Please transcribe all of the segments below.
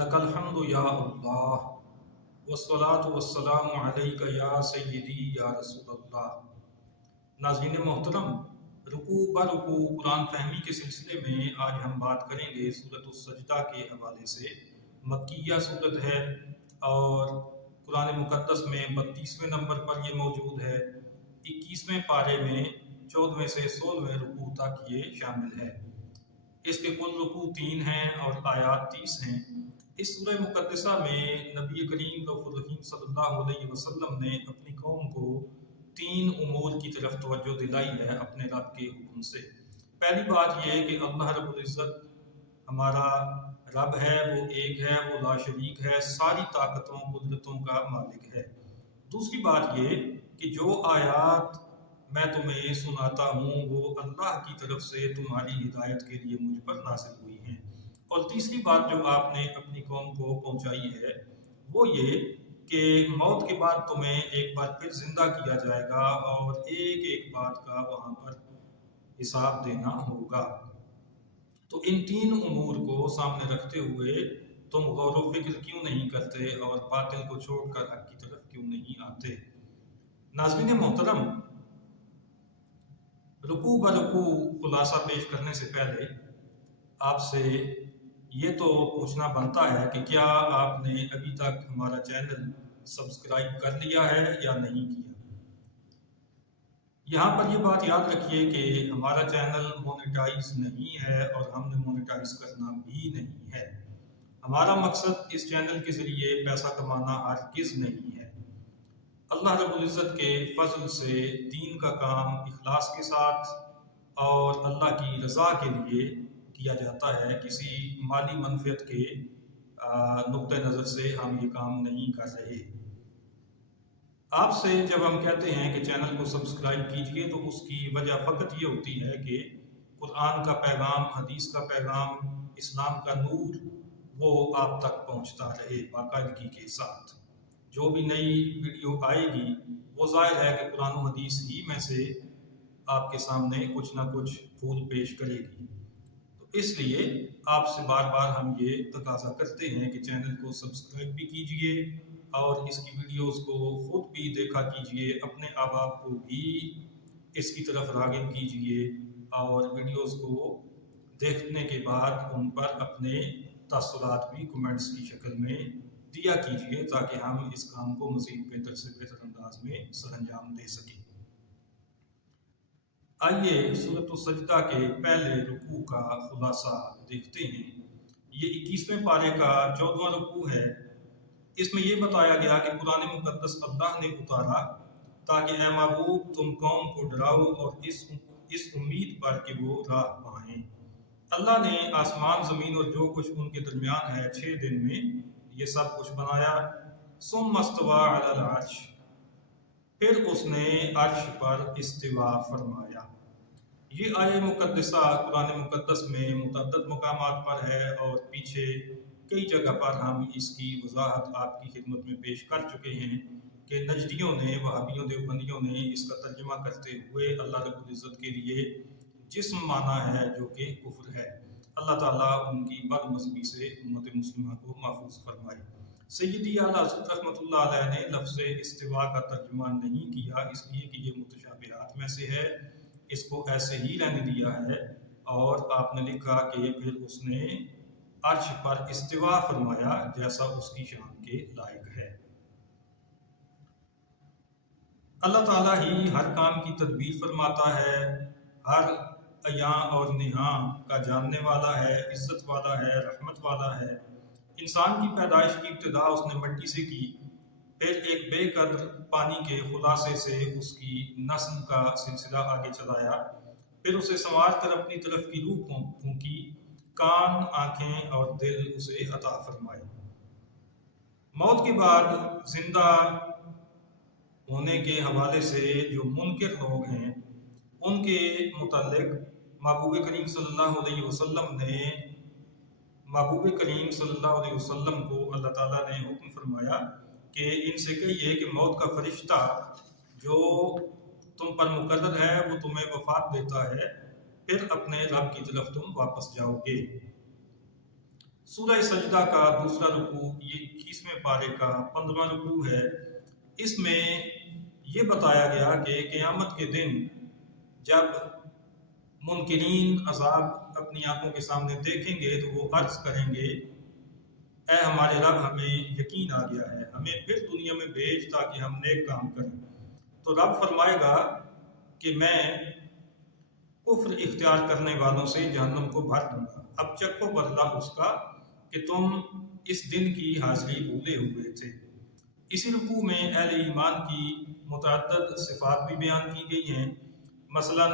Luck अलहम्दु या अल्लाह वस्सलातु वस्सलामु अलैका या सय्यदी या रसूल अल्लाह। नाज़रीन मोहतरम, रुकू बरुकू कुरान फहमी के सिलसिले में आज हम बात करेंगे सूरत सजदा के हवाले से। मक्किया सूरत है और कुरान मुक़द्दस में 32वें नंबर पर ये मौजूद है। 21वें पारे में 14वें से 16वें रुकू तक ये शामिल है। इसके कुल रुकू 3 हैं और आयात 30 हैं। इस सूरह मुक़द्दसा में नबी करीम सल्लल्लाहु अलैहि वसल्लम ने अपनी कौम को 3 उमूर की तरफ तवज्जो दिलाई है अपने रब के हुक्म से। पहली बात यह कि अल्लाह रब्बुल इज़्ज़त हमारा रब है, वो एक है, वो ला शरीक है, सारी ताकतों कुदरतों का मालिक है। दूसरी बात ये कि जो आयात मैं तुम्हें सुनाता हूँ वो अल्लाह की तरफ से तुम्हारी हिदायत के लिए मुझ पर नाज़िल हुई हैं। और तीसरी बात जो आपने अपनी कौम को पहुँचाई है वो ये कि मौत के बाद तुम्हें एक बार फिर जिंदा किया जाएगा और एक एक बात का वहाँ पर हिसाब देना होगा। तो इन 3 उमूर को सामने रखते हुए तुम गौर व फिक्र क्यों नहीं करते और बातिल को छोड़कर हक की तरफ क्यों नहीं आते। नाज़रीन मोहतरम, रुकू बरुकू खुलासा पेश करने से पहले आपसे ये तो पूछना बनता है कि क्या आपने अभी तक हमारा चैनल सब्सक्राइब कर लिया है या नहीं किया। यहाँ पर ये बात याद रखिए कि हमारा चैनल मोनेटाइज नहीं है और हमने मोनेटाइज करना भी नहीं है। हमारा मकसद इस चैनल के ज़रिए पैसा कमाना हरगिज़ नहीं है। अल्लाह रब्बुल इज़्ज़त के फजल से दीन का काम इखलास के साथ और अल्लाह की रज़ा के लिए किया जाता है। किसी माली मनफ़ियत के नुक्ते नज़र से हम ये काम नहीं कर रहे। आपसे जब हम कहते हैं कि चैनल को सब्सक्राइब कीजिए तो उसकी वजह फ़कत ये होती है कि कुरान का पैगाम, हदीस का पैगाम, इस्लाम का नूर वो आप तक पहुंचता रहे बाकायदगी के साथ। जो भी नई वीडियो आएगी वो ज़ाहिर है कि कुरान और हदीस ही में से आपके सामने कुछ ना कुछ फूल पेश करेगी। तो इसलिए आपसे बार बार हम ये तकाज़ा करते हैं कि चैनल को सब्सक्राइब भी कीजिए और इसकी वीडियोस को ख़ुद भी देखा कीजिए, अपने अहबाब को भी इसकी तरफ राग़िब कीजिए और वीडियोस को देखने के बाद उन पर अपने तअस्सुरात भी कमेंट्स की शक्ल में दिया कीजिए ताकि हम इस काम को मज़ीद बेहतर से बेहतर अंदाज में सरअंजाम दे सकें। आइए सूरत सजदा के पहले रुकू का खुलासा देखते हैं। ये 21वें पारे का 14वां रुकू है। इसमें यह बताया गया कि कुरान मुक़द्दस अल्लाह ने उतारा ताकि ऐ महबूब तुम कौम को डराओ और इस उम्मीद पर कि वो राह पाएं। अल्लाह ने आसमान ज़मीन और जो कुछ उनके दरमियान है 6 दिन में ये सब कुछ बनाया। सुम्मा इस्तवा अलल अर्श, फिर उसने अर्श पर इस्तिवा फरमाया। ये आय मुक़द्दसा कुरान मुक़द्दस में मुतअद्दिद मकामात पर है और पीछे कई जगह पर हम इसकी वजाहत आपकी खिदमत में पेश कर चुके हैं कि नजदियों ने, वहाबियों, देवबंदियों ने इसका तर्जुमा करते हुए अल्लाह रब्बुल इज़्ज़त के लिए जिस्म माना है जो कि कुफ्र है। अल्लाह ताला उनकी बदमज़हबी से उम्मत मुस्लिमा को महफूज फरमाए। सय्यदी आला हज़रत रहमतुल्लाह अलैह ने लफ्ज़ इस्तिवा का तर्जुमा नहीं किया इसलिए कि ये मुतशाबिहात में से है, इसको ऐसे ही रहने दिया है और आपने लिखा कि फिर उसने अर्श पर इस्तिवा फरमाया जैसा उसकी शान के लायक है। अल्लाह ताला ही हर काम की तदबीर फरमाता है, हर अयां और निहां का जानने वाला है, इज्जत वाला है, रहमत वाला है। इंसान की पैदाइश की इब्तिदा उसने मिट्टी से की, फिर एक बेकद्र पानी के खुलासे से उसकी नस्ल का सिलसिला आगे चलाया, फिर उसे संवार कर अपनी तरफ की रूह फूंकी, कान, आँखें और दिल उसे अता फरमाए। मौत के बाद जिंदा होने के हवाले से जो मुनकिर लोग हैं उनके मुतालिक महबूब करीम सल्लल्लाहु अलैहि वसल्लम ने महबूब करीम सल्लल्लाहु अलैहि वसल्लम को अल्लाह ताला ने हुक्म फरमाया कि इनसे कहिए कि मौत का फरिश्ता जो तुम पर मुकर्रर है वो तुम्हें वफात देता है, फिर अपने रब की तरफ तुम वापस जाओगे। سورہ سجدہ کا دوسرا رکوع یہ 21ویں پارے کا 15واں رکوع ہے۔ اس میں یہ بتایا گیا کہ قیامت کے دن جب منکرین عذاب اپنی آنکھوں کے سامنے دیکھیں گے تو وہ عرض کریں گے اے ہمارے رب ہمیں یقین آ گیا ہے، ہمیں پھر دنیا میں بھیج تاکہ ہم نیک کام کریں۔ تو رب فرمائے گا کہ میں کفر اختیار کرنے والوں سے جہنم کو بھر دوں گا، اب چکھو بدلہ اس کا کہ تم اس دن کی حاضری بھولے ہوئے تھے۔ اسی رکوع میں اہل ایمان کی متعدد صفات بھی بیان کی گئی ہیں، مثلا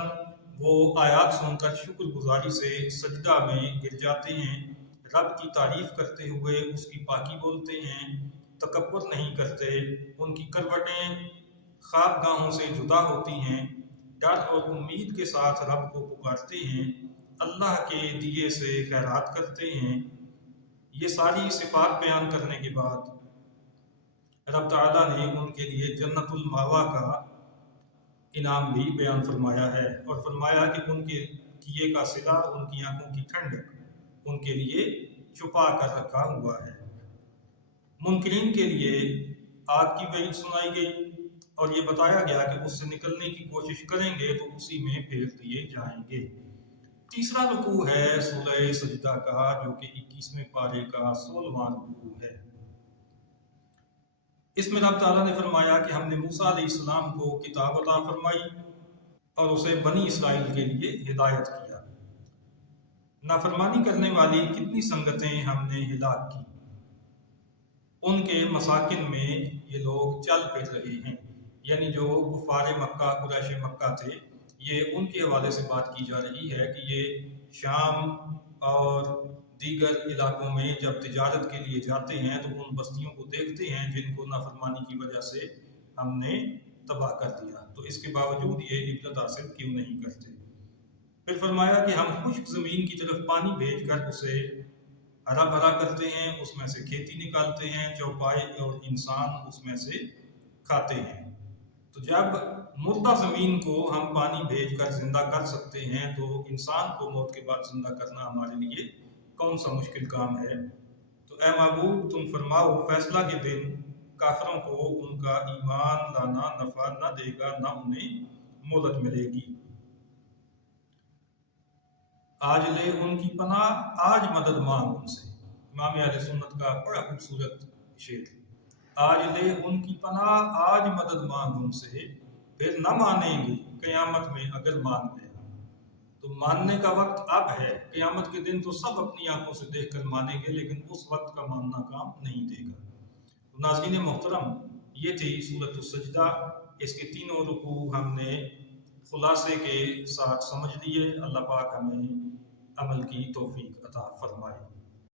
وہ آیات سن کر شکر گزاری سے سجدہ میں گر جاتے ہیں، رب کی تعریف کرتے ہوئے اس کی پاکی بولتے ہیں، تکبر نہیں کرتے، ان کی کروٹیں خواب گاہوں سے جدا ہوتی ہیں، ڈر اور امید کے ساتھ رب کو پکارتے ہیں، اللہ کے دیے سے خیرات کرتے ہیں۔ یہ ساری صفات بیان کرنے کے بعد رب تعالیٰ نے ان کے لیے جنت الماوا کا انعام بھی بیان فرمایا ہے، اور فرمایا کہ ان کے کیے کا صلہ، ان کی آنکھوں کی ٹھنڈک ان کے لیے چھپا کر رکھا ہوا ہے۔ منکرین کے لیے آگ کی وعید سنائی گئی اور یہ بتایا گیا کہ اس سے نکلنے کی کوشش کریں گے تو اسی میں پھیر دیے جائیں گے۔ تیسرا رکوع ہے سورہ سجدہ کا، جو کہ 21ویں پارے کا 16واں رکوع ہے۔ اس میں رب تعالیٰ نے فرمایا کہ ہم نے موسیٰ علیہ السلام کو کتاب عطا فرمائی اور اسے بنی اسرائیل کے لیے ہدایت کیا۔ نافرمانی کرنے والی کتنی سنگتیں ہم نے ہلاک کی، ان کے مساکن میں یہ لوگ چل پھر رہے ہیں، یعنی جو کفار مکہ قریش مکہ تھے، یہ ان کے حوالے سے بات کی جا رہی ہے کہ یہ شام اور دیگر علاقوں میں جب تجارت کے لیے جاتے ہیں تو ان بستیوں کو دیکھتے ہیں جن کو نافرمانی کی وجہ سے ہم نے تباہ کر دیا، تو اس کے باوجود یہ عبرت حاصل کیوں نہیں کرتے۔ پھر فرمایا کہ ہم خشک زمین کی طرف پانی بھیج کر اسے ہرا بھرا کرتے ہیں، اس میں سے کھیتی نکالتے ہیں، چوپائے اور انسان اس میں سے کھاتے ہیں۔ تو جب مردہ زمین کو ہم پانی بھیج کر زندہ کر سکتے ہیں تو انسان کو موت کے بعد زندہ کرنا ہمارے لیے کون سا مشکل کام ہے۔ تو اے معبود تم فرماؤ فیصلہ کے دن کافروں کو ان کا ایمان لانا نفع نہ دے گا، نہ انہیں مہلت ملے گی۔ آج لے ان کی پناہ، آج مدد مانگ ان سے۔ امام اہل سنت کا بڑا خوبصورت شعر۔ آج لے ان کی پناہ، آج مدد مانگ ان سے، پھر نہ مانیں گے قیامت میں اگر مان گئے۔ تو ماننے کا وقت اب ہے، قیامت کے دن تو سب اپنی آنکھوں سے دیکھ کر مانیں گے، لیکن اس وقت کا ماننا کام نہیں دے گا۔ ناظرین محترم، یہ تھی سورۃ السجدہ۔ اس کے تینوں رکوع ہم نے خلاصے کے ساتھ سمجھ لیے۔ اللہ پاک ہمیں عمل کی توفیق عطا فرمائے۔